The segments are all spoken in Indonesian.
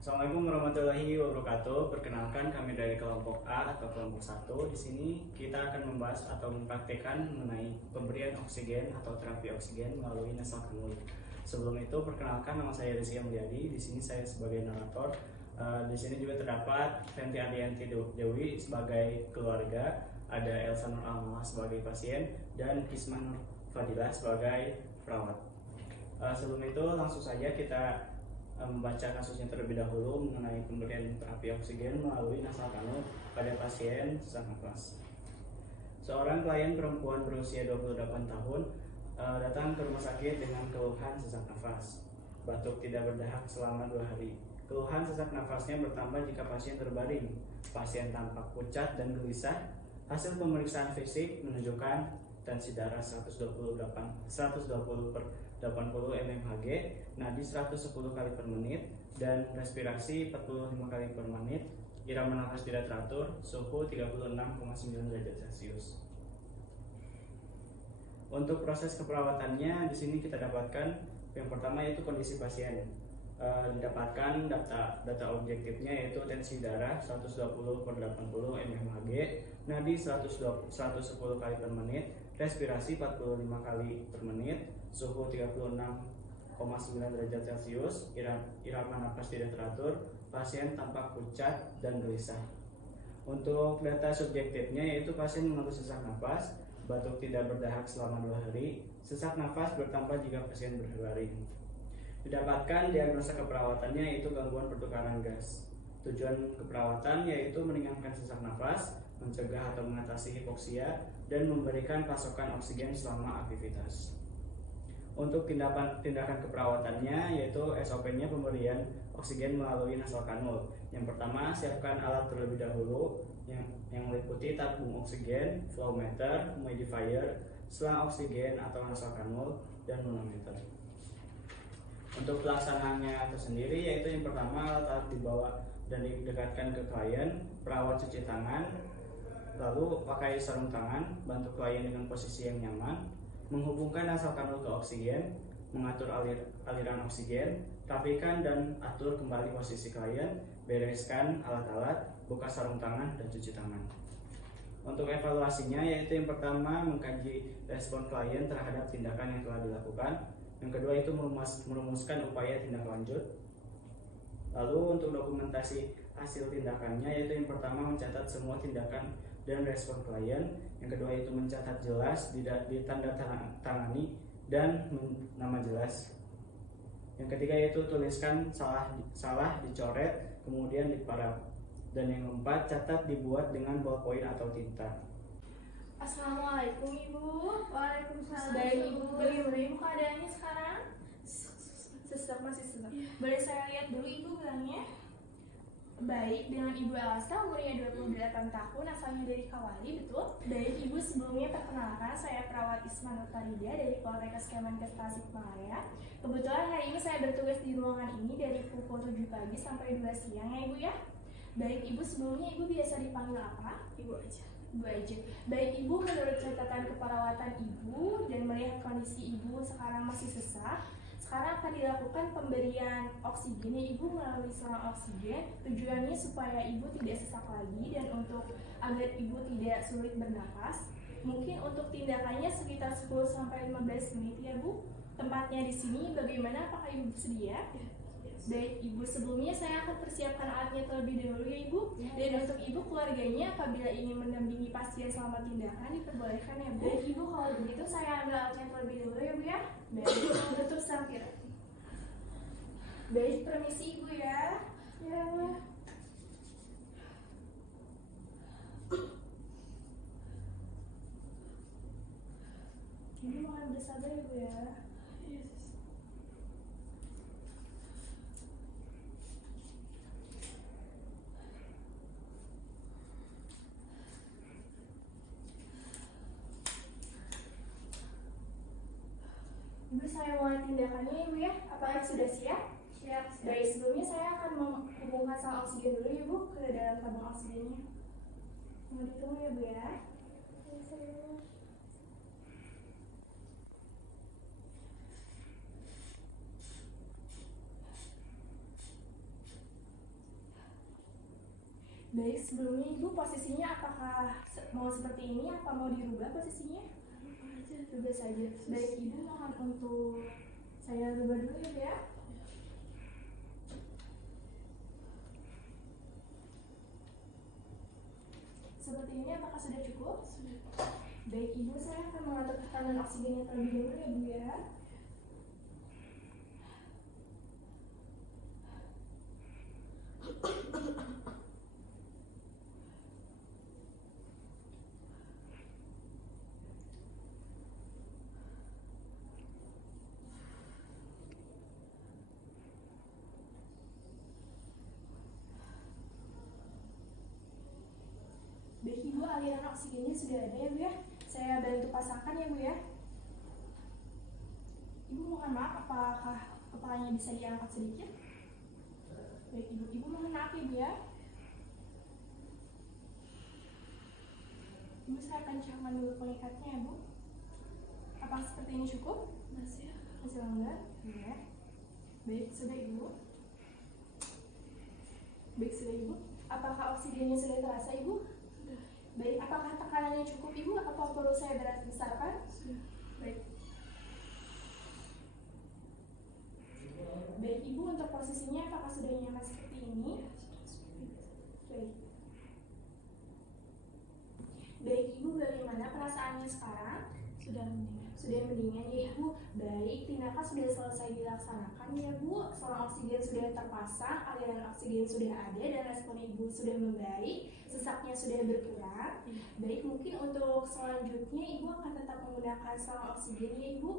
Assalamualaikum warahmatullahi wabarakatuh. Perkenalkan, kami dari kelompok A atau kelompok 1. Di sini kita akan membahas atau mempraktikkan mengenai pemberian oksigen atau terapi oksigen melalui nasal kanul. Sebelum itu, perkenalkan, nama saya Rizky Mulyadi. Di sini saya sebagai narator. Di sini juga terdapat Fenty Adianti Dewi sebagai keluarga, ada Elsa Nur Alma sebagai pasien, dan Kisma Nur Fadilah sebagai perawat. Sebelum itu, langsung saja kita membaca kasusnya terlebih dahulu mengenai pemberian terapi oksigen melalui nasal kanul pada pasien sesak nafas. Seorang klien perempuan berusia 28 tahun datang ke rumah sakit dengan keluhan sesak nafas. Batuk tidak berdahak selama 2 hari. Keluhan sesak nafasnya bertambah jika pasien terbaring. Pasien tampak pucat dan gelisah. Hasil pemeriksaan fisik menunjukkan tensi darah 120 per 80 mmHg, nadi 110 kali per menit, dan respirasi 45 kali per menit, irama nafas tidak teratur, suhu 36,9 derajat Celcius. Untuk proses keperawatannya, di sini kita dapatkan yang pertama yaitu kondisi pasien. Didapatkan data objektifnya yaitu tensi darah 120 per 80 mmHg, nadi 110 kali per menit, respirasi 45 kali per menit, suhu 36,9 derajat Celcius, irama nafas tidak teratur, pasien tampak pucat dan gelisah. Untuk data subjektifnya yaitu pasien mengeluh sesak nafas, batuk tidak berdahak selama 2 hari, sesak nafas bertambah jika pasien berbaring. Didapatkan diagnosa keperawatannya yaitu gangguan pertukaran gas. Tujuan keperawatan yaitu meringankan sesak nafas, mencegah atau mengatasi hipoksia, dan memberikan pasokan oksigen selama aktivitas. Untuk tindakan keperawatannya yaitu SOP-nya pemberian oksigen melalui nasal kanul. Yang pertama, siapkan alat terlebih dahulu yang meliputi tabung oksigen, flow meter, humidifier, selang oksigen atau nasal kanul, dan manometer. Untuk pelaksanaannya tersendiri yaitu yang pertama, alat dibawa dan didekatkan ke klien, perawat cuci tangan, lalu pakai sarung tangan, bantu klien dengan posisi yang nyaman, menghubungkan nasal kanul ke oksigen, mengatur aliran oksigen, rapikan dan atur kembali posisi klien, bereskan alat-alat, buka sarung tangan, dan cuci tangan. Untuk evaluasinya yaitu yang pertama, mengkaji respon klien terhadap tindakan yang telah dilakukan. Yang kedua itu merumuskan upaya tindak lanjut. Lalu untuk dokumentasi hasil tindakannya yaitu yang pertama, mencatat semua tindakan dan respon klien. Yang kedua itu mencatat jelas, ditanda tangani, dan nama jelas. Yang ketiga yaitu tuliskan salah dicoret, kemudian diparaf. Dan yang keempat, catat dibuat dengan ballpoint atau tinta. Assalamualaikum Ibu. Waalaikumsalam. Baik Ibu, bagaimana Ibu keadaannya sekarang? Masih sesak. Boleh saya lihat dulu Ibu gelangnya? Baik, dengan Ibu Elsa, umurnya 28 tahun, asalnya dari Kawali, betul? Baik Ibu, sebelumnya perkenalkan, saya perawat Isma Nur Fadilah dari Poltekkes Kemenkes Tasikmalaya. Kebetulan hari ini saya bertugas di ruangan ini dari pukul 7 pagi sampai 2 siang ya Ibu ya. Baik Ibu, sebelumnya Ibu biasa dipanggil apa? Ibu aja. Ibu aja. Baik Ibu, menurut catatan keperawatan Ibu dan melihat kondisi Ibu sekarang masih sesak, sekarang akan dilakukan pemberian oksigen ya Ibu melalui selang oksigen. Tujuannya supaya Ibu tidak sesak lagi dan untuk agar Ibu tidak sulit bernapas. Mungkin untuk tindakannya sekitar 10-15 menit ya Bu. Tempatnya di sini bagaimana? Apakah Ibu bersedia? Baik Ibu, sebelumnya saya akan persiapkan alatnya terlebih dahulu ya Ibu. Dan untuk Ibu keluarganya apabila ingin mendampingi pasien selama tindakan diperbolehkan ya Bu. Baik Ibu, kalau begitu saya ambil alatnya terlebih dahulu ya Bu ya. Baik, tutup sampir. Baik, permisi Ibu ya. Ya. Ibu mohon bersabar ya Bu ya. Yes. Ibu, saya mulai tindakannya ya Bu ya. Apakah sudah siap? Siap. Baik, sebelumnya saya akan menghubungkan sang oksigen dulu ya Bu ke dalam tabung oksigennya. Mau ditunggu ya Bu ya. Baik, sebelumnya Ibu posisinya apakah mau seperti ini apa mau dirubah posisinya? Rubah saja. Baik, Ibu mohon untuk saya rubah dulu ya, Bu ya. Seperti ini apakah sudah cukup? Baik, Ibu, saya akan mengatur tekanan oksigennya terlebih dahulu ya, Bu ya. Baik, Ibu, aliran oksigennya sudah ada ya, Bu ya. Saya bantu pasangkan ya, Bu ya. Ibu mohon maaf, apakah kepalanya bisa diangkat sedikit? Baik, Ibu mohon maaf ya, Bu ya. Ibu, saya akan cairkan dulu pengikatnya ya, Bu. Apakah seperti ini cukup? Masih longgar? Ya. Baik, sudah Ibu. Baik, sudah Ibu. Apakah oksigennya sudah terasa, Ibu? Sudah. Baik, apakah tekanannya cukup, Ibu? Apa perlu saya besarkan? Sudah. Baik. Baik, Ibu, untuk posisinya apakah sudah nyaman seperti ini? Baik. Baik, Ibu, bagaimana perasaannya sekarang? Sudah mendingan ya, Ibu. Baik, tindakan sudah selesai dilaksanakan ya, Bu. Selang oksigen sudah terpasang, aliran oksigen sudah ada, dan respon Ibu sudah membaik, sesaknya sudah berkurang. Baik, mungkin untuk selanjutnya Ibu akan tetap menggunakan selang oksigen ya, Ibu,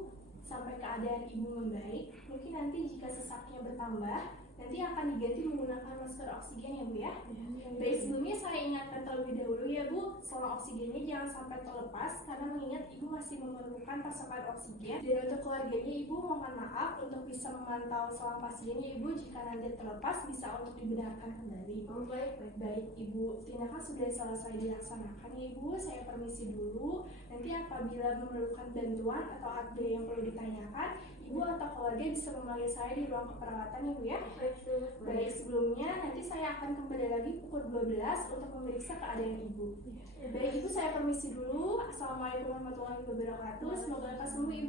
sampai keadaan Ibu membaik. Mungkin nanti jika sesaknya bertambah, nanti akan diganti menggunakan masker oksigen ya, Bu ya. Baik, sebelumnya saya ingatkan terlebih dahulu ya, Bu, selang oksigennya jangan sampai terlepas karena mengingat Ibu masih memerlukan pasokan oksigen. Dan untuk keluarganya Ibu mohon maaf untuk bisa memantau selang pasiennya Ibu, jika nanti terlepas bisa untuk dibenarkan kembali. Baik, Ibu, tindakan sudah selesai dilaksanakan ya, Ibu. Saya permisi dulu. Nanti apabila memerlukan bantuan atau ada yang perlu ditanyakan, Ibu atau keluarga bisa memanggil saya di ruang keperawatan ya, Bu ya. Baik, sebelumnya nanti saya akan kembali lagi pukul 12 untuk memeriksa keadaan Ibu. Baik, Ibu, saya permisi dulu. Assalamualaikum warahmatullahi wabarakatuh. Semoga lekas sembuh, Ibu.